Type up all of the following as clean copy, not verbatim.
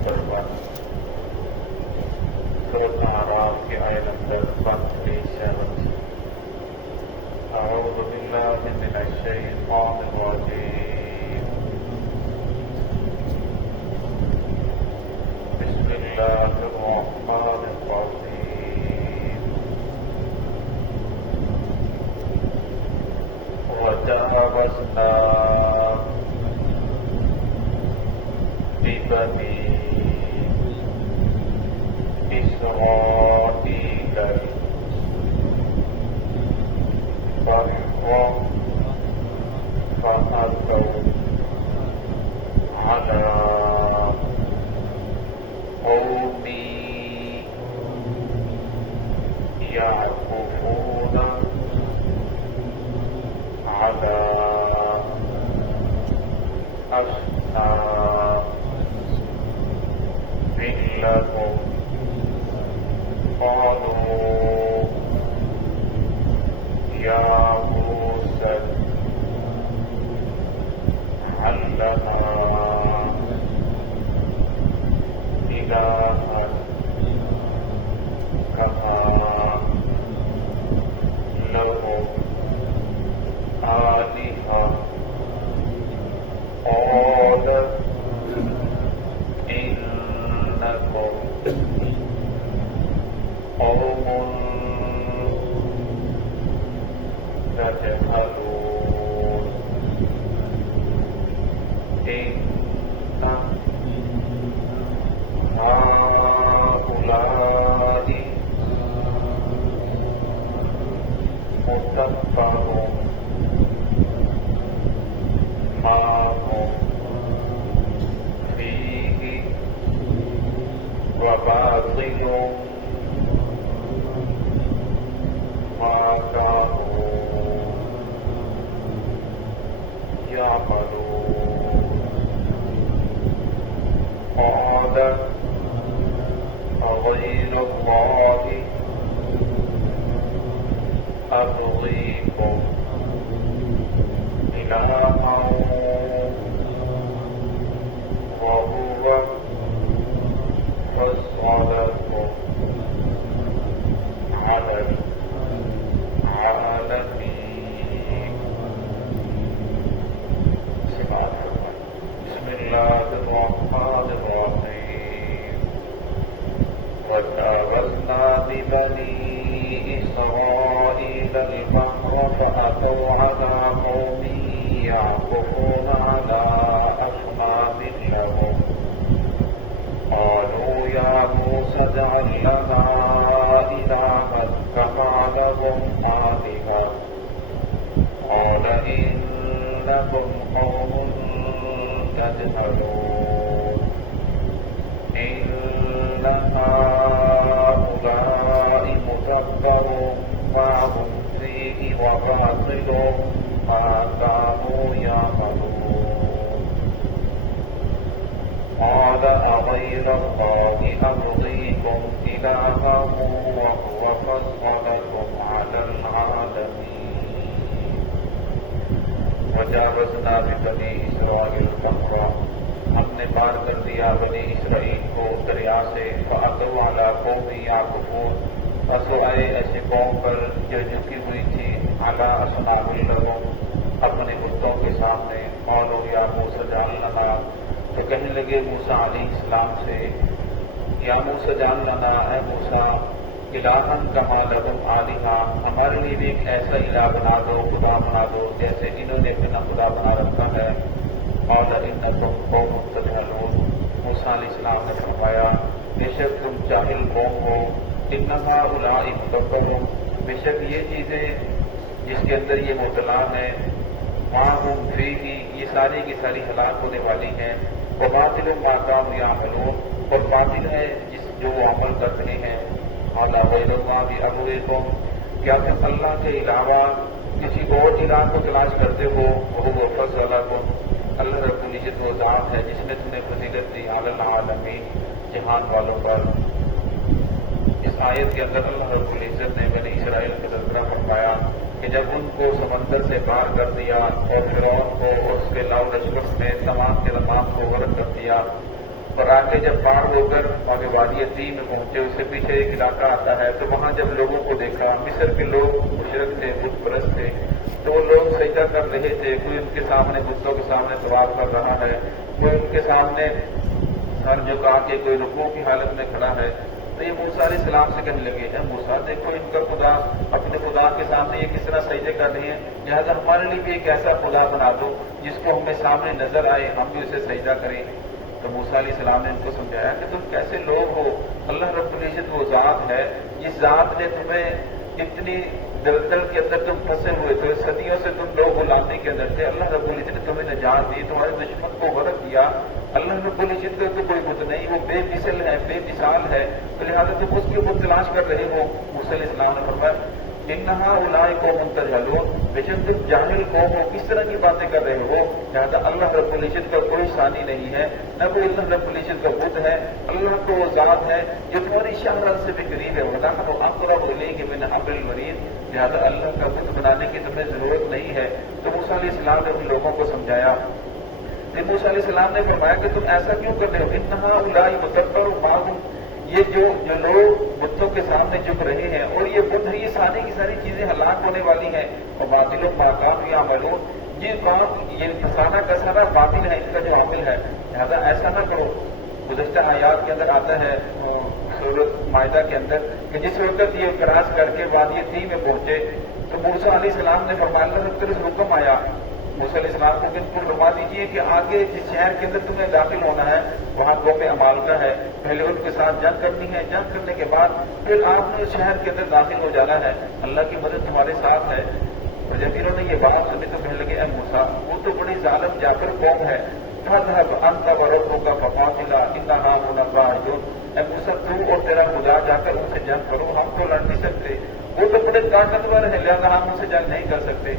Number 1، سورۃ اعراف کی آیت نمبر 137۔ اعوذ باللہ من الشیطان الرجیم، بسم اللہ الرحمن الرحیم۔ وجاوزنا ببنی إسرائيل البحر فأتوا على قوم يعكفون على أصنام لهم، قالوا يا موسى اجعل لنا إلها كما لهم آلهة، قال إنكم قوم تجهلون، إن هؤلاء متبر ما هم فيه وباطل ما كانوا يعملون، قال أغير الله أبغيكم إلها وهو فصلكم على العالمين۔ بسم الله الرحمن الرحيم۔ وجاوزنا ببني إسرائيل البحر فأتوا على قوم يعكفون على أصنام لهم، قالوا يا موسى اجعل لنا إلها كما لهم آلهة، قال إنكم قوم تجهلون، إن هؤلاء متبر ما هم فيه وباطل ما كانوا يعملون، قال أغير الله أبغيكم إلها وهو فصلكم على العالمين۔ وجاوزنا ببني إسرائيل البحر، ہم نے پار کر دیا بنی اسرائیل کو دریا سے، فأتوا على قوم يعكفون، بس وہ آئے ایسے قوم پر جو جھکی ہوئی تھی، على أصنام لهم، اپنے بتوں کے سامنے، قالوا يا موسى اجعل لنا، تو کہنے لگے موسیٰ علیہ السلام سے، یا موسیٰ اجعل لنا، اے موسیٰ، الہًا کما لہم آلہہ، ہمارے لیے بھی ایک ایسا الہ بنا دو، خدا بنا دو جیسے انہوں نے اپنا خدا بنا رکھا ہے۔ قال انکم قوم تجہلون، موسیٰ علیہ السلام نے فرمایا بے شک تم جاہل قوم ہو، ان ہؤلاء متبر، بے شک یہ چیزیں جس کے اندر یہ مبتلا ہیں، ما هم فیہ، یہ ساری کی ساری ہلاک ہونے والی ہیں، وباطل ما كانوا يعملون، اور باطل ہے جو وہ عمل کر رہے ہیں۔ قال غیر اللہ ابغیکم، کیا تم اللہ کے علاوہ کسی اور الہ کو تلاش کرتے ہو؟ وہو فضلکم، اللہ رب العزت وہ ذات ہے جس نے تمہیں فضیلت دی علی العالمین، جہان والوں پر۔ اس آیت کے اندر اللہ رب العزت نے بنی اسرائیل کا تذکرہ فرمایا کہ جب ان کو سمندر سے پار کر دیا اور فرعون کو اور اس کے لاؤ لشکر میں تمام کے تمام کو غرق کر دیا، اور آگے جب پار ہو کر آگے وادی عظیم میں پہنچے، اس سے پیچھے ایک علاقہ آتا ہے، تو وہاں جب لوگوں کو دیکھا، مصر کے لوگ مشرک تھے، بت پرست تھے، تو وہ لوگ سجدہ کر رہے تھے، کوئی ان کے سامنے بتوں کے سامنے طواف کر رہا ہے، کوئی ان کے سامنے سر جھکا کے کوئی رکوع کی حالت میں کھڑا ہے۔ تو یہ موسیٰ علیہ السلام سے کہنے لگے، اے موسیٰ دیکھو ان کا خدا اپنے خدا کے سامنے یہ کس طرح سجدے کر رہے ہیں، لہٰذا ہمارے لیے بھی ایک ایسا خدا بنا دو جس کو ہمیں سامنے نظر آئے، ہم بھی اسے سجدہ کریں۔ تو موسیٰ علیہ السلام نے ان کو سمجھایا کہ تم کیسے لوگ ہو، اللہ رب العزت وہ ذات ہے جس ذات نے تمہیں اتنی دلدل کے اندر تم پھنسے ہوئے تھے، صدیوں سے تم لوگ غلامی کے اندر تھے، اللہ رب العزت نے تمہیں نجات دی، تمہارے دشمن کو غرق کیا۔ اللہ رب العزت کا تو کوئی بت نہیں، وہ بے مثل ہے، بے مثال ہے، تو لہٰذا تم اس کی بت تلاش کر رہے ہو۔ موسیٰ علیہ السلام نے فرمایا انہا اولئک قوم تجہلون، بے شک تم جاہل قوم ہو، کس طرح کی باتیں کر رہے ہو، لہٰذا اللہ رب العزت کا کوئی ثانی نہیں ہے، نہ کوئی اللہ رب العزت کا بت ہے، اللہ تو وہ ذات ہے جو تمہاری شہرت سے بھی قریب ہے، وَنَحْنُ أَقْرَبُ إِلَيْهِ مِنْ حَبْلِ الْوَرِيدِ، لہٰذا اللہ کا بت بنانے کی تمہیں ضرورت نہیں ہے۔ تو موسیٰ علیہ السلام نے ان لوگوں کو سمجھایا۔ پھر موسیٰ علیہ السلام نے فرمایا کہ تم ایسا کیوں کر رہے ہو، انہا اولئک متبر معهم، یہ جو لوگ بتوں کے سامنے جھک رہے ہیں، اور یہ بت ہے، یہ ساری کی ساری چیزیں ہلاک ہونے والی ہیں، اور باطل و ماقام یعملون، یہ کام یہ فسانہ کا سارا باطل ہے، اس کا جو عامل ہے، لہٰذا ایسا نہ کرو۔ گزشتہ آیات کے اندر آتا ہے سورۃ مائدہ کے اندر کہ جس وقت یہ کراس کر کے وادی طی میں پہنچے تو موسیٰ علیہ السلام نے فرمایا، اللہ کی طرف سے حکم آیا موسیٰ علیہ السلام کو کہ ان کو فرما دیجیے کہ آگے جس شہر کے اندر تمہیں داخل ہونا ہے وہاں قوم عمالقہ ہے، پہلے ان کے ساتھ جنگ کرنی ہے، جنگ کرنے کے بعد پھر آپ نے اس شہر کے اندر داخل ہو جانا ہے، اللہ کی مدد تمہارے ساتھ ہے۔ اور جب انہوں نے یہ بات سنی تو کہنے لگے، اے موسیٰ وہ تو بڑی ظالم جابر قوم ہے، فَاذْهَبْ أَنْتَ وَرَبُّكَ فَقَاتِلَا إِنَّا هَاهُنَا قَاعِدُونَ، اے موسیٰ تو اور تیرا خدا جا کر ان سے جنگ کرو، ہم تو لڑ نہیں سکتے، وہ تو بڑے طاقتور ہیں، لہٰذا ہم ان سے جنگ نہیں کر سکتے۔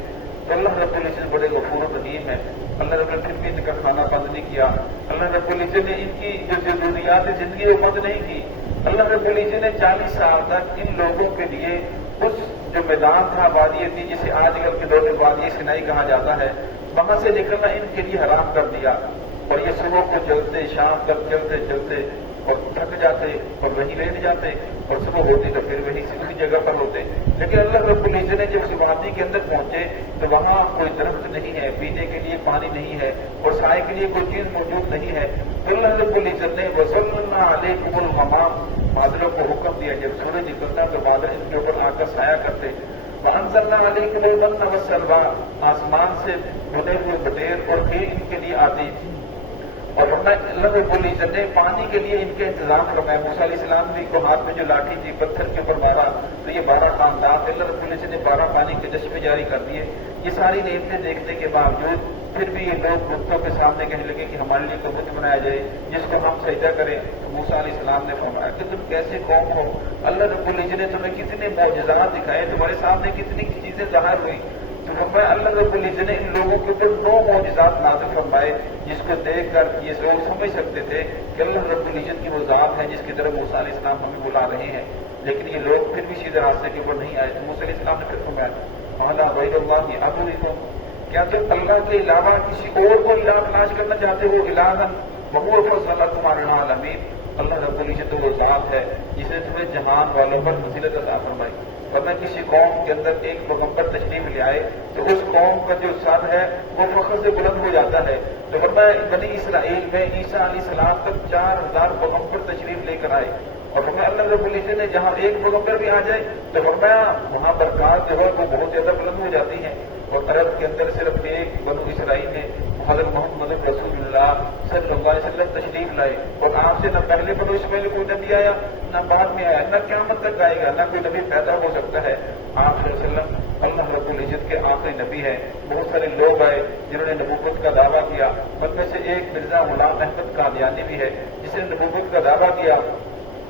تو اللہ رب العزت بڑے غفور و رحیم ہے، اللہ رب العزت نے ان کا کھانا بند نہیں کیا، اللہ رب العزت نے ان کی جو ضروریات زندگی وہ بند نہیں کی، اللہ رب العزت نے 40 سال تک ان لوگوں کے لیے اس جو میدان تھا وادی تھی جسے آج کل کے دور میں وادی سنائی کہا جاتا ہے، وہاں سے نکلنا ان کے لیے حرام کر دیا، اور یہ صبح کو چلتے شام تک چلتے چلتے اور تھک جاتے اور وہیں لیٹ جاتے، اور صبح ہوتی تو پھر وہیں سے اسی جگہ پر ہوتے۔ لیکن اللہ رب العزت نے جب اس وادی کے اندر پہنچے تو وہاں کوئی درخت نہیں ہے، پینے کے لیے پانی نہیں ہے، اور سائے کے لیے کوئی چیز موجود نہیں ہے، تو اللہ رب العزت نے وَظَلَّلْنَا عَلَيْكُمُ الْغَمَامَ، بادلوں کو حکم دیا جب سورج نکلتا تو بادل ان کے اوپر آ کر سایہ کرتے، وَأَنزَلْنَا عَلَيْكُمُ الْمَنَّ وَالسَّلْوَىٰ، آسمان سے بھنے ہوئے بٹیر اور کھیر ان کے لیے آتی، اور اللہ رب العزت نے پانی کے لیے ان کے انتظام فرمایا۔ موسیٰ علیہ السلام نے کو ہاتھ میں جو لاٹھی تھی پتھر کے اوپر مارا تو یہ 12 خاندان، اللہ رب العزت نے 12 پانی کے چشمے جاری کر دیے۔ یہ ساری نعمتیں دیکھنے کے باوجود پھر بھی یہ لوگ بتوں کے سامنے کہنے لگے کہ ہمارے لیے تو بت بنایا جائے جس کو ہم سجدہ کریں۔ تو موسیٰ علیہ السلام نے فرمایا کہ تم کیسے قوم ہو، اللہ رب العزت نے تمہیں کتنے معجزات دکھائے، تمہارے سامنے کتنی چیزیں ظاہر ہوئی، تو فرمایا اللہ رب العزت نے ان لوگوں کے اوپر 9 معجزات نازل فرمائے جس کو دیکھ کر یہ لوگ سمجھ سکتے تھے کہ اللہ رب العزت کی وہ ذات ہے جس کی طرف موسیٰ علیہ السلام ہمیں بلا رہے ہیں، لیکن یہ لوگ پھر بھی سیدھے راستے کے اوپر نہیں آئے۔ تو موسیٰ علیہ السلام نے پھر فرمایا قَالَ غَيْرَ اللَّهِ أَبْغِيكُمْ، کیا تم اللہ کے علاوہ کسی اور کو الہ تلاش کرنا چاہتے ہو، الٰہًا وَهُوَ فَضَّلَكُمْ عَلَى الْعَالَمِينَ، اللہ رب العزت وہ ذات ہے جس نے تمہیں جہان والوں پر فضیلت عطا فرمائی۔ ورنہ کسی قوم کے اندر ایک پیغمبر تشریف لے آئے تو اس قوم کا جو سر ہے وہ فخر سے بلند ہو جاتا ہے، تو فرمایا بنی اسرائیل میں عیسیٰ علیہ السلام تک 4000 پیغمبر تشریف لے کر آئے، اور فرمایا اللہ رب العزت نے جہاں ایک پیغمبر بھی آ جائے تو فرمایا وہاں برکات جو ہے وہ بہت زیادہ بلند ہو جاتی ہیں، اور عرب کے اندر صرف ایک بنو اسرائیل میں حضرت محمد رسول اللہ صلی اللہ علیہ وسلم تشریف لائے، اور آپ سے نہ پہلے بنو اسماعیل کوئی نبی آیا نہ بعد میں آیا، نہ قیامت تک آئے گا، نہ کوئی نبی پیدا ہو سکتا ہے۔ آپ صلی اللہ علیہ وسلم اللہ رب العزت کے آخری نبی ہیں۔ بہت سارے لوگ آئے جنہوں نے نبوت کا دعویٰ کیا، ان میں سے ایک مرزا غلام احمد قادیانی بھی ہے جس نے نبوت کا دعویٰ کیا،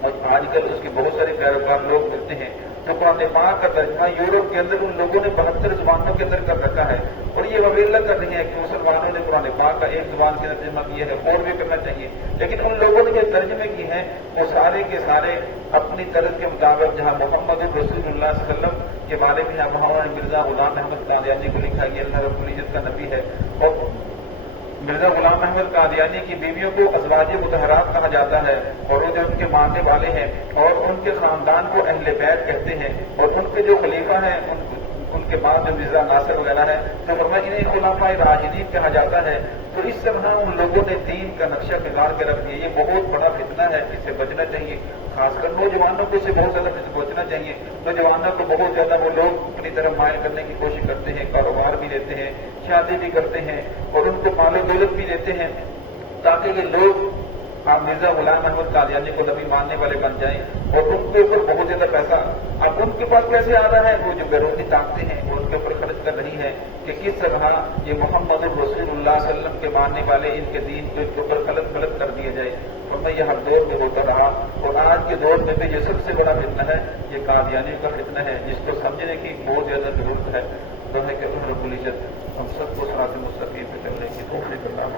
اور آج کل اس کے بہت سارے پیروکار لوگ ملتے ہیں۔ تو قرآن پاک کا ترجمہ یورپ کے اندر ان لوگوں نے 72 زبانوں کے اندر کر رکھا ہے، اور یہ وبیلہ کر رہی ہے کہ مسلمانوں نے قرآن پاک کا ایک زبان کے اندر ترجمہ کیا ہے، اور بھی کرنا چاہیے، لیکن ان لوگوں نے جو ترجمے کی ہیں وہ سارے کے سارے اپنی طرز کے مطابق، جہاں محمد رسول اللہ صلی اللہ علیہ وسلم کے بارے میں وہاں مرزا غلام احمد قادیانی کو لکھا گیا اللہ رب العزت کا نبی ہے، اور مرزا غلام احمد قادیانی کی بیویوں کو ازواج مطہرات کہا جاتا ہے، اور وہ جو ان کے ماننے والے ہیں اور ان کے خاندان کو اہل بیت کہتے ہیں، اور ان کے جو خلیفہ ہیں ان کے بعد جو مرزا ناصر وغیرہ ہے تو فرمایا انہیں خلفائے راشدین کہا جاتا ہے۔ تو اس طرح ان لوگوں نے دین کا نقشہ بگاڑ کے رکھ دیا۔ یہ بہت بڑا فتنہ ہے، اس سے بچنا چاہیے، خاص کر نوجوانوں کو اس سے بہت زیادہ بچنا چاہیے۔ نوجوانوں کو بہت زیادہ وہ لوگ اپنی طرف مائل کرنے کی کوشش کرتے ہیں، کاروبار بھی دیتے ہیں، شادی بھی کرتے ہیں، اور ان کو مال و دولت بھی دیتے ہیں تاکہ یہ لوگ آپ مرزا غلام احمد قادیانی کو نبی ماننے والے بن جائیں، اور ان کے اوپر بہت زیادہ پیسہ اب ان کے پاس کیسے آ رہا ہے، وہ جو بیرونی طاقتیں ہیں وہ ان کے اوپر خرچ کر رہی ہے کہ کس طرح یہ محمد الرسول اللہ صلی اللہ علیہ وسلم کے ماننے والے ان کے دین کو ان کے اوپر غلط کر دیا جائے۔ اور میں یہ ہر دور میں ہوتا رہا، اور آج کے دور میں بھی جو سب سے بڑا فتنہ ہے یہ قادیانیوں کا فتنہ ہے، جس کو سمجھنے کی بہت زیادہ ضرورت ہے۔ جو ہے کہ رب العزت ہم سب کو صراط مستقیم پہ چلنے کی توفیق عطا فرمائے۔